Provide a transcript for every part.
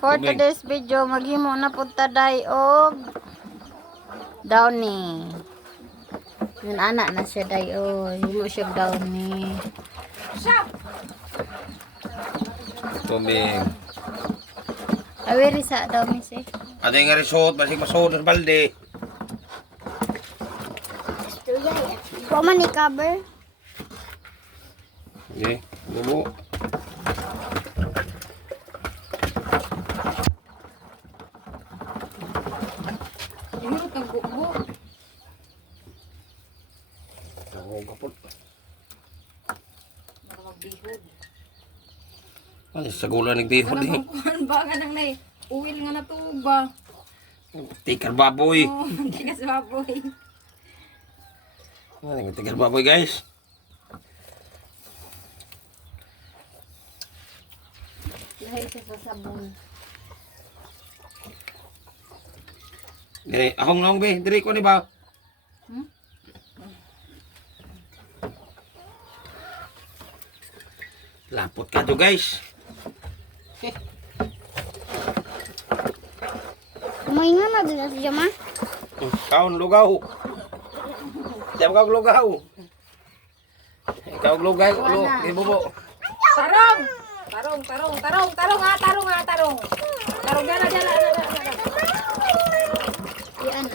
For today's video, maghimo na punta day og downy. Yun anak na siya day o. Himo siya downy. Tubig. Awiri sa downy si. Ada nga resort, masig masod sa balde. Wa man i-cover. Okay, bubo. Ihurot ang bubo. Ako kapot. Para magbihod. Ay, sa gula nagbihod eh. Kuhan ba nga nang nay? Uwil nga na to ba? Tikar baboy. Oh, hindi ka sa baboy. Ay, tikar baboy guys. Lahi siya sa sabon. Dire, ahong be, dire ko ni ba? Lapot ka to guys. Kumain na din sa jama. Kaon lugaw. Diyan ka lugaw. Ikaw lugaw, ulo, ibubo. Tarong! Tarong, tarong, tarong, tarong ha, tarong ha, tarong. Tarong dala, dala, dala, dala. Yan.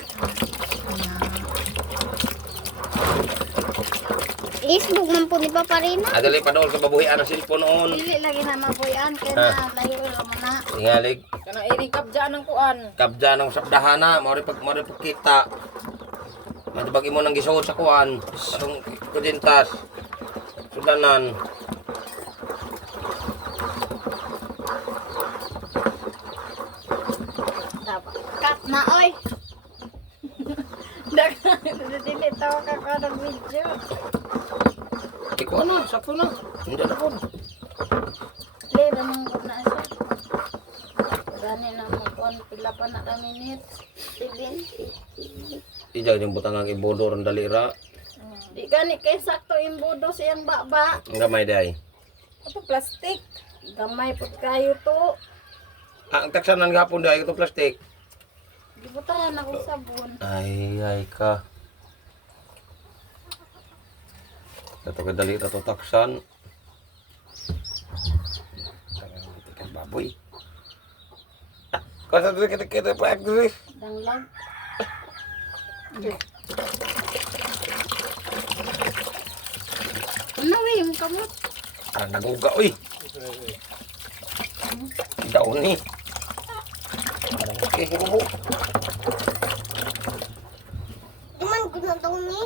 Facebook man po ni Papa Rina. Adali pa doon sa babuhian ang cellphone noon. Dili lagi na mabuyan kaya na layo mo na. Tingalig. Kanang iring dyan ng kuan. Kabja ng sapdahana, mao rin kita. Matibagi mo nang gisuot sa kuan, sa kudintas. Sudanan. Cut na oy. Dili tawa ka ka ng video. Ikaw na, sakto na. Hindi na po. Le manungkot na siya. Gani na mo kon pila pa na ka minutes. 7. Ija yung butang ang ibodo ron dalira. Di gani kay sakto imbudo siyang baba. Ang gamay day. Ito plastic. Gamay pud kayo to. Ang taksanan gapon day ito plastic. Gibutahan ako sabon. Ay ka. Ito ka dali ito taksan. Ikan baboy. Kau satu kita pa aktif. Danglag. Ano yung kamot? Ah, naguga uy. Daon ni. Okay, bubo. Iman ko na daw ni.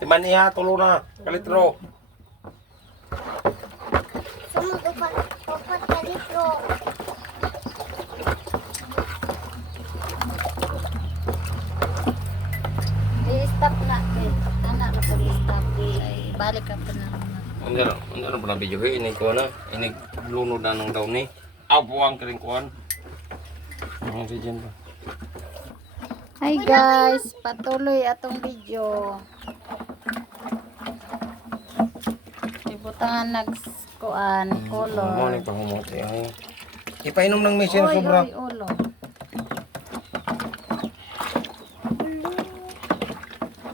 Timan niya, tulo na. Kalitro. Sumunod pa papat ka dito. I-stop na. Anak na pag-stop. Balik ka pa na. Ano ba na video kayo? Ini ko na. Ini lunod na ng daon ni. Aw, buwang ka rin kuhan. Ang region ba? Hi guys, patuloy atong video. Ibutangan nagkuan Mo color. ni pangumote ay. Ipainom ng mesin Oy, sobra. oy, ulo.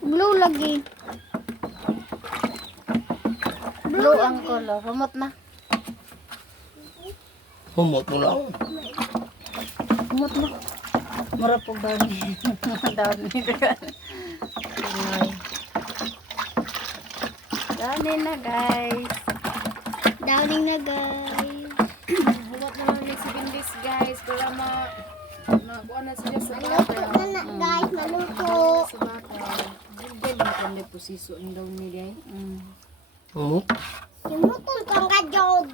Blue lagi. Blue ang color. Humot na. Humot mo lang. Humot na. Mura po ba ni? Down ni Downing na guys. Downing na guys. Huwag na lang yung 7 days guys. Para kuan na sila sa bata. Guys, maluto. Sa bata. Diyan yung kanya posiso ang daw nila. Humot. Simutol kang kajog.